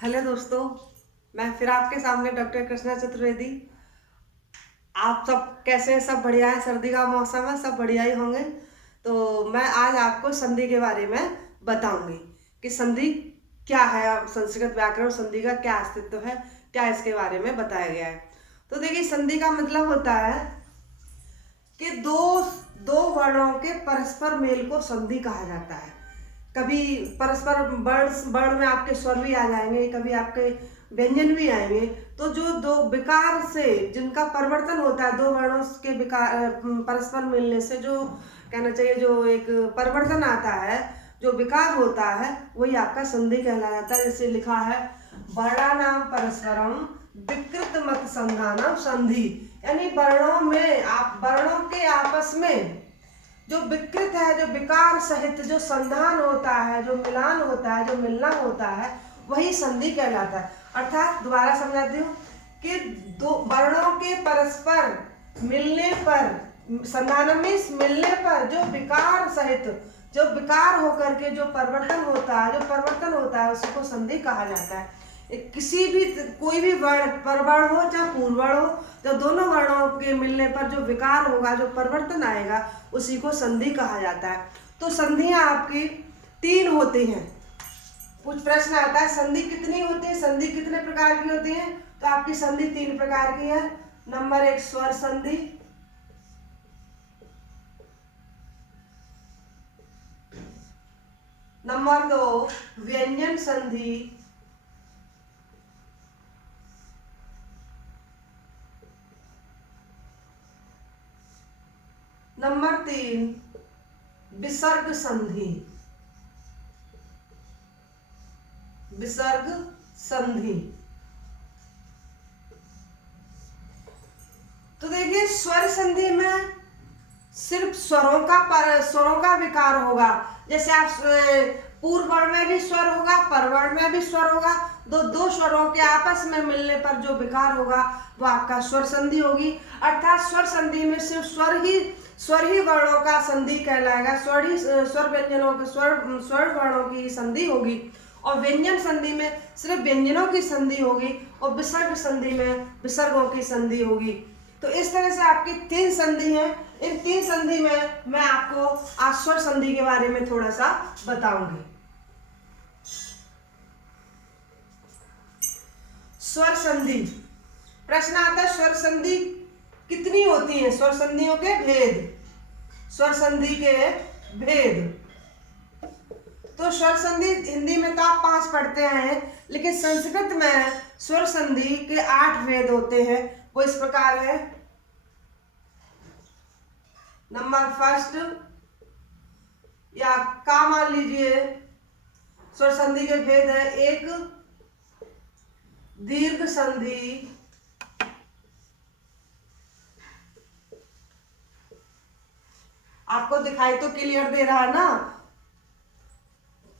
Hello दोस्तों, मैं फिर आपके सामने डॉक्टर कृष्णा चतुर्वेदी। आप सब कैसे हैं? सब बढ़िया है। सर्दी का मौसम है, सब बढ़िया ही होंगे। तो मैं आज आपको संधि के बारे में बताऊंगी कि संधि क्या है, संस्कृत व्याकरण संधि का क्या अस्तित्व है, क्या इसके बारे में बताया गया है। तो देखिए, संधि का मतलब होता है कि दो दो वर्णों के परस्पर मेल को संधि कहा जाता है। कभी परस्पर वर्ण में आपके स्वर भी आ जाएंगे, कभी आपके व्यंजन भी आएंगे। तो जो दो विकार से जिनका परिवर्तन होता है, दो वर्णों के विकार परस्पर मिलने से जो कहना चाहिए, जो एक परिवर्तन आता है, जो विकार होता है, वही आपका संधि कहलाता है। जैसे लिखा है, वर्णानाम परस्परम विकृत मत संधानम संधि। यानी वर्णों में, आप वर्णों के आपस में जो विकृत है, जो विकार सहित जो संधान होता है, जो मिलान होता है, जो मिलना होता है, वही संधि कहलाता है। अर्थात दोबारा समझाती हूँ कि दो वर्णों के परस्पर मिलने पर, संधान में मिलने पर जो विकार सहित, जो विकार होकर के जो परिवर्तन होता है, जो परिवर्तन होता है, उसको संधि कहा जाता है। किसी भी, कोई भी वर्ण, परवर्ण हो चाहे पूर्ववर्ण हो, जब दोनों वर्णों के मिलने पर जो विकार होगा, जो परिवर्तन आएगा, उसी को संधि कहा जाता है। तो संधियां आपकी तीन होती हैं। कुछ प्रश्न आता है, संधि कितनी होती है, संधि कितने प्रकार की होती है? तो आपकी संधि तीन प्रकार की है। नंबर 1 स्वर संधि, नंबर 2 व्यंजन संधि, नंबर 3 विसर्ग संधि। विसर्ग संधि। तो देखिए, स्वर संधि में सिर्फ स्वरों का विकार होगा। जैसे आप पूर्व वर्ण में भी स्वर होगा, परवर्ण में भी स्वर होगा। दो स्वरों के आपस में मिलने पर जो विकार होगा, वो आपका स्वर संधि होगी। अर्थात स्वर संधि में सिर्फ स्वर ही वर्णों का संधि कहलाएगा। स्वर व्यंजनों के स्वर वर्णों की संधि होगी। और व्यंजन संधि में सिर्फ व्यंजनों की संधि होगी, और विसर्ग संधि में विसर्गों की संधि होगी। तो इस तरह से आपकी तीन संधि हैं। इन तीन संधि में मैं आपको आज स्वर संधि के बारे में थोड़ा सा बताऊंगी। स्वर संधि, प्रश्न आता है, स्वर संधि कितनी होती है? स्वर संधियों के भेद, स्वर संधि के भेद। तो स्वर संधि हिंदी में तो आप 5 पढ़ते हैं, लेकिन संस्कृत में स्वर संधि के 8 भेद होते हैं। वो इस प्रकार है। नंबर फर्स्ट, या का मान लीजिए, स्वर संधि के भेद है। एक दीर्घ संधि, आपको दिखाई तो क्लियर दे रहा है ना?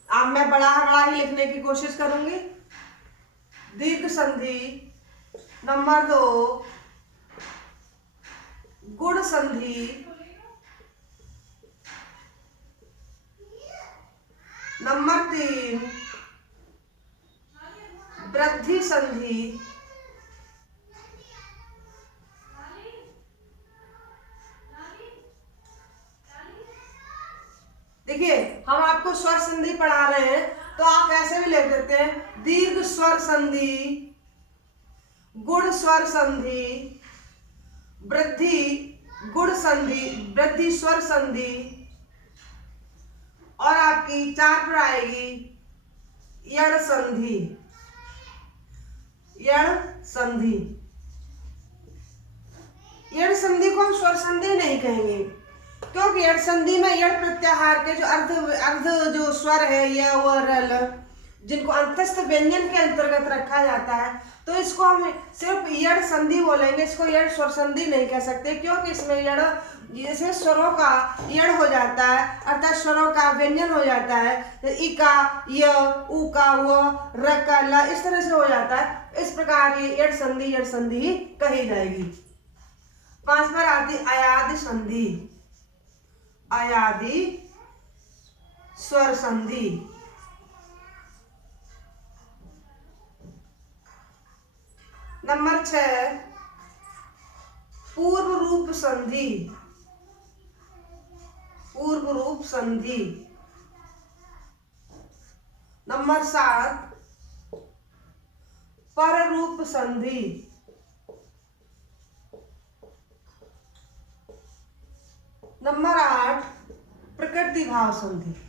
अब मैं बड़ा बड़ा ही लिखने की कोशिश करूंगी। दीर्घ संधि। नंबर 2 गुण संधि। नंबर 3 वृद्धि संधि। देखिए, हम आपको स्वर संधि पढ़ा रहे हैं, तो आप ऐसे भी लिख देते हैं, दीर्घ स्वर संधि, गुण स्वर संधि, वृद्धि गुण संधि, वृद्धि स्वर संधि, और आपकी 4 पर आएगी यण संधि। यण संधि। यण संधि को हम स्वर संधि नहीं कहेंगे, क्योंकि यण संधि में यण प्रत्याहार के जो अर्ध जो स्वर है, य व र, जिनको अंतस्थ व्यंजन के अंतर्गत रखा जाता है, तो इसको हम सिर्फ यण संधि बोलेंगे। इसको यण स्वर संधि नहीं कह सकते, क्योंकि इसमें यण, इसमें स्वरों का यण हो जाता है, अर्थात स्वरों का व्यंजन हो जाता है। इ का य, उ का व, र का ल, इस तरह से हो जाता है। इस प्रकार ये यण संधि ही कही जाएगी। 5 पर आती अयादि संधि। अयादि स्वर संधि। नंबर 6 पूर्व रूप संधि। पूर्व रूप संधि। नंबर 7 पर रूप संधि। नंबर 8 प्रकृति भाव संधि।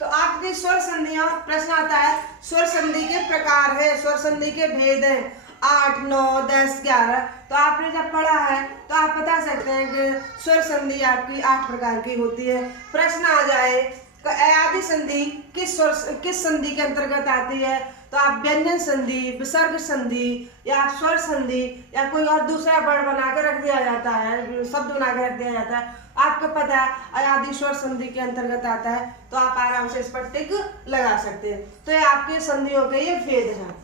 तो आपके स्वर संधियां, प्रश्न आता है स्वर संधि के प्रकार है, स्वर संधि के भेद हैं 8, 9, 10, 11। तो आपने जब पढ़ा है तो आप बता सकते हैं कि स्वर संधि आपकी 8 प्रकार की होती है। प्रश्न आ जाए कि अयादि संधि किस संधि के अंतर्गत आती है, तो आप व्यंजन संधि, विसर्ग संधि या स्वर संधि या कोई और दूसरा वर्ड बना के रख दिया जाता है, शब्द बना के रख दिया जाता है, आपको पता है अयादि स्वर संधि के अंतर्गत आता है, तो आप आराम से इस पर टिक लगा सकते हैं। तो ये आपके संधियों के ये भेद हैं।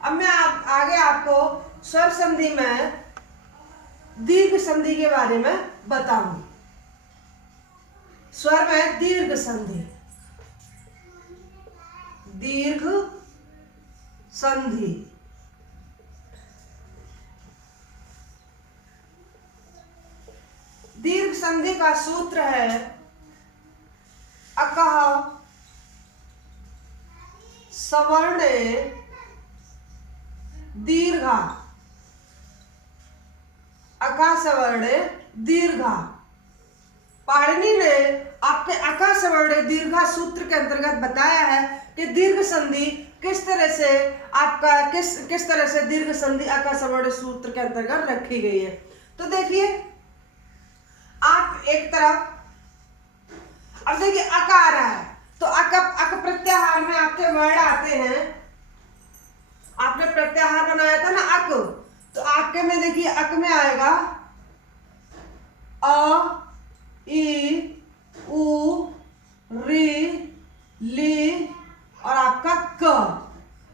अब मैं आगे आपको स्वर संधि में दीर्घ संधि के बारे में बताऊंगी। स्वर में दीर्घ संधि। दीर्घ संधि। दीर्घ संधि का सूत्र है अकः सवर्णे दीर्घा। अका सवर्णे दीर्घा। पाणिनि ने आपके अका सवर्णे दीर्घा सूत्र के अंतर्गत बताया है कि दीर्घ संधि किस तरह से आपका किस तरह से दीर्घ संधि अका सवर्णे सूत्र के अंतर्गत रखी गई है। तो देखिए आप एक तरफ, अब देखिए अकार है तो अक प्रत्याहार में आपके वर्ड आते हैं। आपने प्रत्याहार बनाया था ना अक, तो आपके में देखिए अक में आएगा अ, ई, उ, री, ली और आपका क।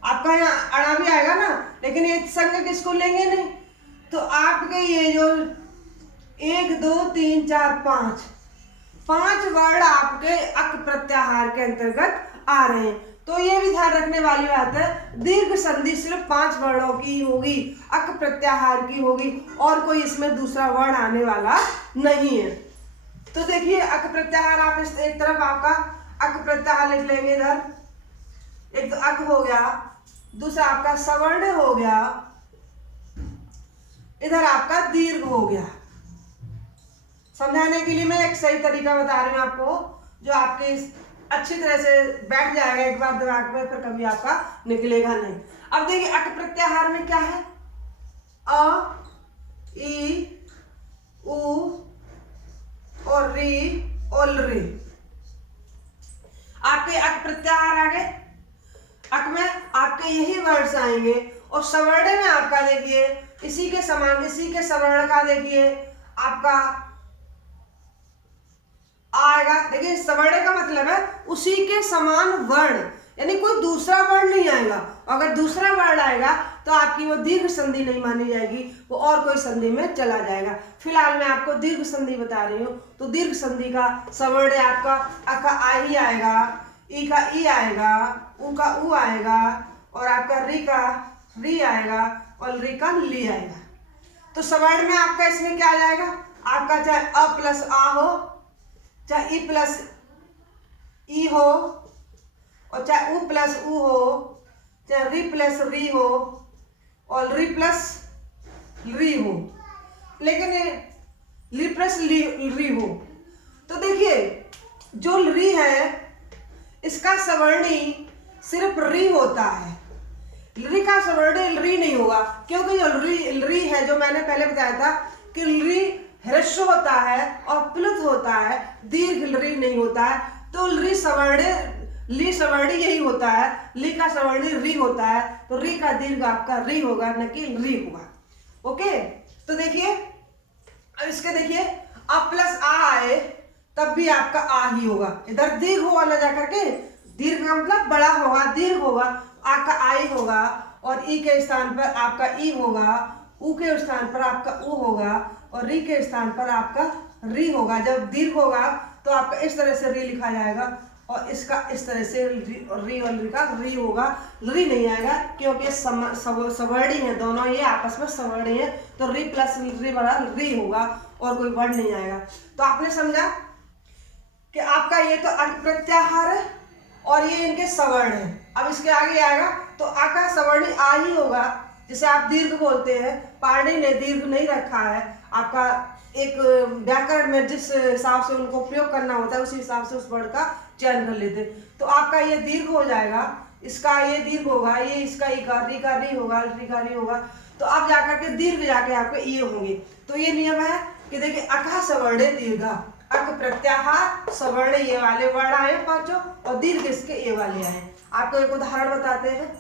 आपका यहाँ अड़ा भी आएगा ना, लेकिन ये संग किसको लेंगे नहीं। तो आपके ये जो 1, 2, 3, 4, 5 वर्ड आपके अक प्रत्याहार के अंतर्गत आ रहे हैं। तो ये भी ध्यान रखने वाली बात है, दीर्घ संधि सिर्फ 5 वर्णों की होगी, अक प्रत्याहार की होगी, और कोई इसमें दूसरा वर्ण आने वाला नहीं है। तो देखिए अक प्रत्याहार, आप इस एक तरफ आपका अक प्रत्याहार लिख लेंगे, इधर एक तो अक हो गया, दूसरा आपका सवर्ण हो गया, इधर आपका दीर्घ हो गया। समझाने के लिए मैं एक सही तरीका बता रही हूँ आपको, जो आपके अच्छी तरह से बैठ जाएगा एक बार दिमाग में, फिर कभी आपका निकलेगा नहीं। अब देखिए अक प्रत्याहार में क्या है, अ, ई, उ और री और री। आपके अक प्रत्याहार आ गए। अक में आपके यही वर्ड्स आएंगे, और सवर्ण में आपका देखिए इसी के समान, इसी के सवर्ण का देखिए आपका आएगा। देखिए सवर्ण का मतलब है उसी के समान वर्ण, यानी कोई दूसरा वर्ण नहीं आएगा। अगर दूसरा वर्ण आएगा तो आपकी वो दीर्घ संधि नहीं मानी जाएगी, वो और कोई संधि में चला जाएगा। फिलहाल मैं आपको दीर्घ संधि बता रही हूँ। तो दीर्घ संधि का सवर्ण आपका अ का आ ही आएगा, ई का ई आएगा, उ का उ आएगा, और आपका री का री आएगा, और री का ली आएगा। तो सवर्ण में आपका इसमें क्या आ जाएगा, आपका चाहे अ प्लस आ हो, चाहे ई प्लस ई हो, और चाहे उ प्लस उ हो, चाहे री प्लस री हो, और री प्लस री हो, लेकिन ली प्लस री हो। तो देखिए जो री है इसका सवर्णी सिर्फ री होता है, री का सवर्णी री नहीं होगा, क्योंकि जो री है, जो मैंने पहले बताया था कि री ह्रस्व होता है और प्लुत होता है, दीर्घ री नहीं होता है। तो री सवर्णी, ली सवर्णी यही होता है, ली का सवर्णी री होता है, तो री का दीर्घ आपका री होगा, न कि री होगा। ओके, तो देखिए अब इसके देखिए अ प्लस आ आए तब भी आपका आ ही होगा, इधर दीर्घ होगा ना जाकर के, दीर्घ का मतलब बड़ा होगा, दीर्घ होगा, आ का आई होगा, और ई के स्थान पर आपका ई होगा, उ के स्थान पर आपका उ होगा, और री के स्थान पर आपका री होगा। जब दीर्घ होगा तो आपका इस तरह से री लिखा जाएगा और इसका इस तरह से री और री का री होगा, री नहीं आएगा क्योंकि ये सवर्णी है, दोनों ये आपस में सवर्णी है, तो री प्लस री बराबर री होगा और कोई वर्ड नहीं आएगा। तो आपने समझा कि आपका ये तो अंत प्रत्याहार है और ये इनके सवर्ण है। अब इसके आगे आएगा तो आका सवर्णी आ ही होगा, जिसे आप दीर्घ बोलते हैं। पाणिनि ने दीर्घ नहीं रखा है, आपका एक व्याकरण में जिस हिसाब से उनको प्रयोग करना होता है उसी हिसाब से उस वर्ड का चयन कर लेते। तो आपका ये दीर्घ हो जाएगा, इसका ये दीर्घ होगा, ये इसका री का री होगा, री का री होगा। तो अब जाकर के दीर्घ जाके आपके ये होंगे। तो ये नियम है कि देखिए अका सवर्णे दीर्घा, अक प्रत्याहार सवर्ण ये वाले वर्ण आए पांचों और दीर्घ इसके ये वाले आए। आपको एक उदाहरण बताते हैं।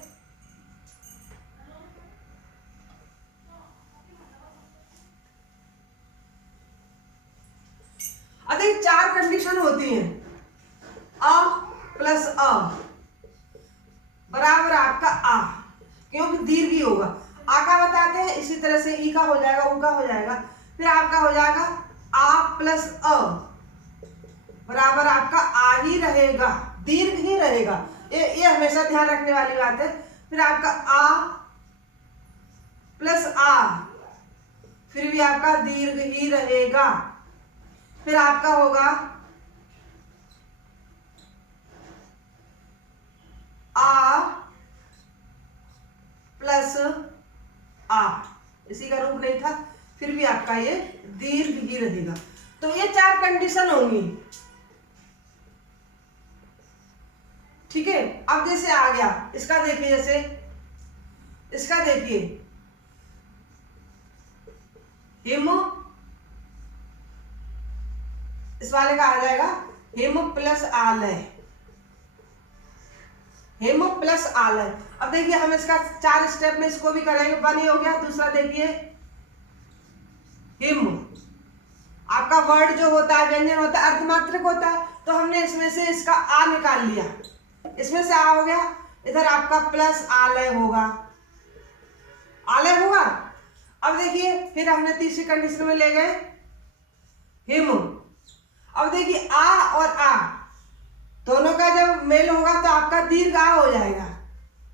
अधिक 4 कंडीशन होती हैं। अ प्लस अ बराबर आपका आ, क्योंकि दीर्घ ही होगा। आ का बताते हैं, इसी तरह से ई का हो जाएगा, उ का हो जाएगा, फिर आपका हो जाएगा आ प्लस अ बराबर आपका आ ही रहेगा, दीर्घ ही रहेगा। ये हमेशा ध्यान रखने वाली बात है। फिर आपका आ प्लस आ फिर भी आपका दीर्घ ही रहेगा। फिर आपका होगा आ प्लस आ, इसी का रूप नहीं था, फिर भी आपका ये दीर्घ ही रहेगा। तो ये 4 कंडीशन होंगी, ठीक है। अब जैसे आ गया इसका, देखिए जैसे इसका देखिए हिम, इस वाले का आ जाएगा हिम प्लस आलय, हिम प्लस आलय। अब देखिए हम इसका 4 स्टेप में इसको भी करेंगे। 1 हो गया। दूसरा देखिए हिम, आपका वर्ड जो होता है व्यंजन होता है अर्धमात्रक होता है, तो हमने इसमें से इसका आ निकाल लिया, इसमें से आ हो गया, इधर आपका प्लस आलय होगा, आलय होगा। अब देखिए फिर हमने तीसरी कंडीशन में ले गए हिम। अब देखिए आ और आ दोनों का जब मेल होगा तो आपका दीर्घ आ हो जाएगा,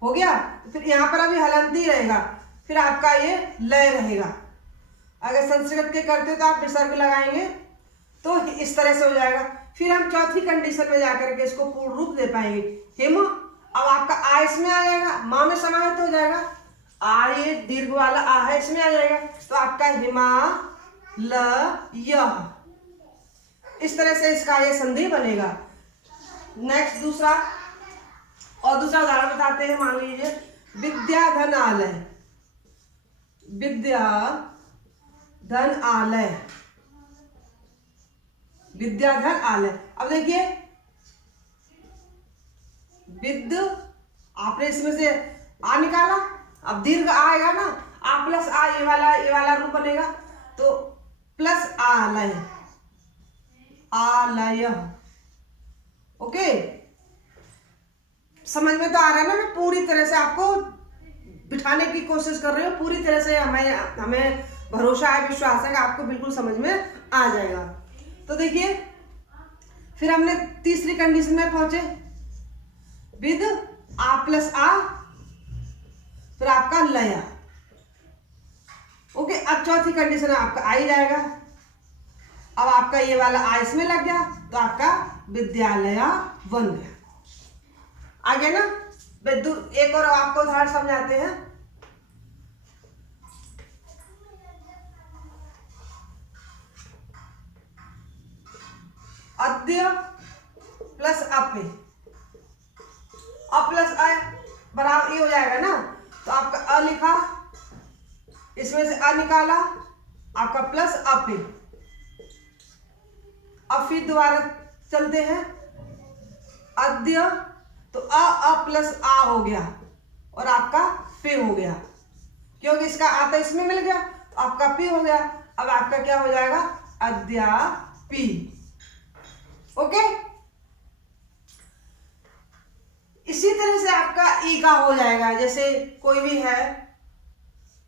हो गया। फिर यहाँ पर अभी हलंती रहेगा, फिर आपका ये लय रहेगा। अगर संस्कृत के करते तो आप विसर्ग लगाएंगे तो इस तरह से हो जाएगा। फिर हम चौथी कंडीशन में जाकर के इसको पूर्ण रूप दे पाएंगे हिम। अब आपका आ इसमें आ जाएगा, माँ में समाहित हो जाएगा, आ ये दीर्घ वाला आ है इसमें आ जाएगा, तो आपका हिमालय, इस तरह से इसका ये संधि बनेगा। नेक्स्ट दूसरा उदाहरण बताते हैं। मान लीजिए विद्याधन आलय, विद्याधन आलय, विद्याधन आलय। अब देखिए विद, आपने इसमें से आ निकाला, अब दीर्घ आएगा ना, आ प्लस आ ये वाला रूप बनेगा, तो प्लस आलय, आलय। ओके, समझ में तो आ रहा है ना? मैं पूरी तरह से आपको बिठाने की कोशिश कर रही हूँ, पूरी तरह से हमें भरोसा है, विश्वास है कि आपको बिल्कुल समझ में आ जाएगा। तो देखिए फिर हमने तीसरी कंडीशन में पहुंचे, विद आ प्लस आ, फिर आपका लय। ओके, अब चौथी कंडीशन है आपका आ ही जाएगा। अब आपका ये वाला आ इसमें लग गया तो आपका विद्यालय बन गया। आगे ना एक और आपको उदाहरण समझाते हैं। अद्य प्लस अपे, अ प्लस अ बराबर ये हो जाएगा ना, तो आपका अ लिखा, इसमें से अ निकाला, आपका प्लस अपे। अब फिर दोबारा चलते हैं, अद्य, तो अ प्लस आ हो गया और आपका पे हो गया, क्योंकि इसका आ तो इसमें मिल गया, तो आपका पी हो गया। अब आपका क्या हो जाएगा, अद्यापि। ओके, इसी तरह से आपका ई का हो जाएगा। जैसे कोई भी है,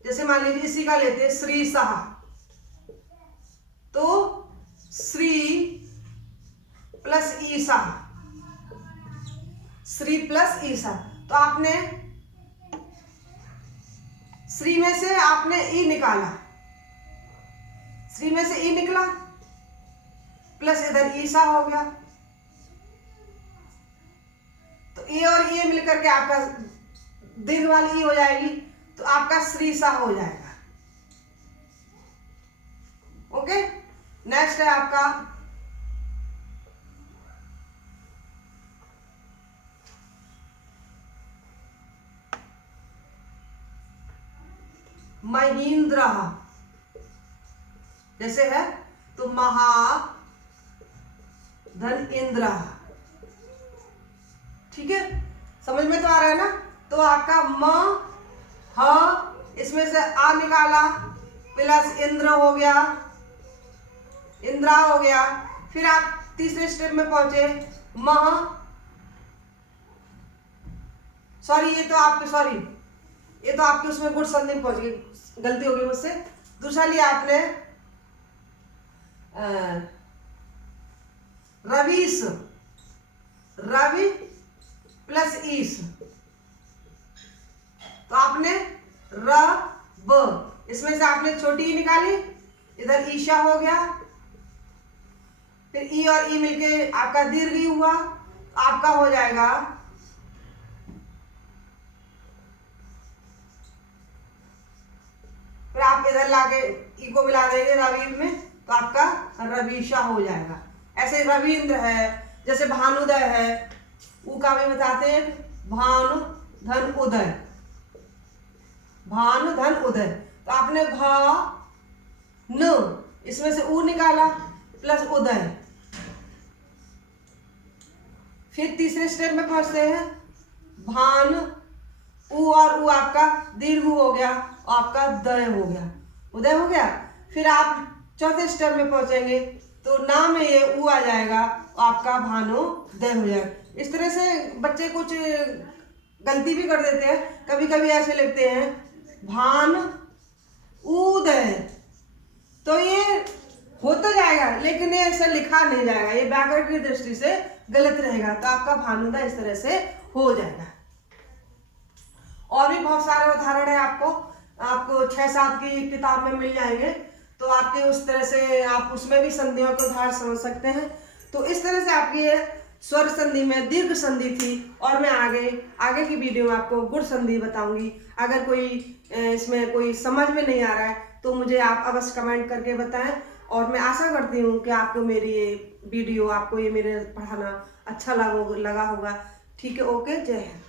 जैसे मान लीजिए इसी का लेते हैं श्री शाह, तो श्री प्लस ईसा, श्री प्लस ईसा। तो आपने श्री में से आपने ई निकाला, श्री में से ई निकला, प्लस इधर ईसा हो गया, तो ई और ई मिलकर के आपका दीर्घ वाली ई हो जाएगी, तो आपका श्रीसा हो जाएगा। ओके, नेक्स्ट है आपका महींद्र। जैसे है तो महा धन इंद्र। ठीक है, समझ में तो आ रहा है ना। तो आपका म ह इसमें से आ निकाला, प्लस इंद्र हो गया, इंद्रा हो गया। फिर आप तीसरे स्टेप में पहुंचे, मह, ये तो आपके उसमें गुण संधि में पहुंच गई, गलती हो गई मुझसे। दूसरा लिया आपने रवीस, रवि प्लस ईस, तो आपने र ब, इसमें से आपने छोटी ई निकाली, इधर ईशा हो गया, फिर ई और ई मिलके आपका दीर्घ ई हुआ, आपका हो जाएगा फिर आप इधर लाके ई को मिला देंगे रवि में, तो आपका रवीशा हो जाएगा। ऐसे रविंद्र है, जैसे भानुदय है, ऊ का भी बताते हैं भानु धन उदय, भानु धन उदय। तो आपने भा न, इसमें से ऊ निकाला, प्लस उदय। फिर तीसरे स्टेप में पहुंचते हैं, भान, ऊ और ऊ आपका दीर्घ हो गया, आपका दय हो गया, उदय हो गया। फिर आप चौथे स्टेप में पहुंचेंगे, तो ना में ये ऊ आ जाएगा, आपका भानु दय हो जाएगा। इस तरह से बच्चे कुछ गलती भी कर देते हैं, कभी कभी ऐसे लिखते हैं भान उदय, तो ये हो तो जाएगा लेकिन ये ऐसे लिखा नहीं जाएगा, ये व्याकरण की दृष्टि से गलत रहेगा। तो आपका भानुदय इस तरह से हो जाएगा। और भी बहुत सारे उदाहरण है, आपको 6-7 की किताब में मिल जाएंगे, तो आपके उस तरह से आप उसमें भी संधियों के उदाहरण समझ सकते हैं। तो इस तरह से आपकी ये स्वर संधि में दीर्घ संधि थी, और मैं आगे की वीडियो में आपको गुण संधि बताऊंगी। अगर कोई इसमें कोई समझ में नहीं आ रहा है तो मुझे आप अवश्य कमेंट करके बताएं, और मैं आशा करती हूँ कि आपको मेरी ये वीडियो, आपको ये मेरे पढ़ाना अच्छा लगा होगा। ठीक है, ओके, जय हिंद।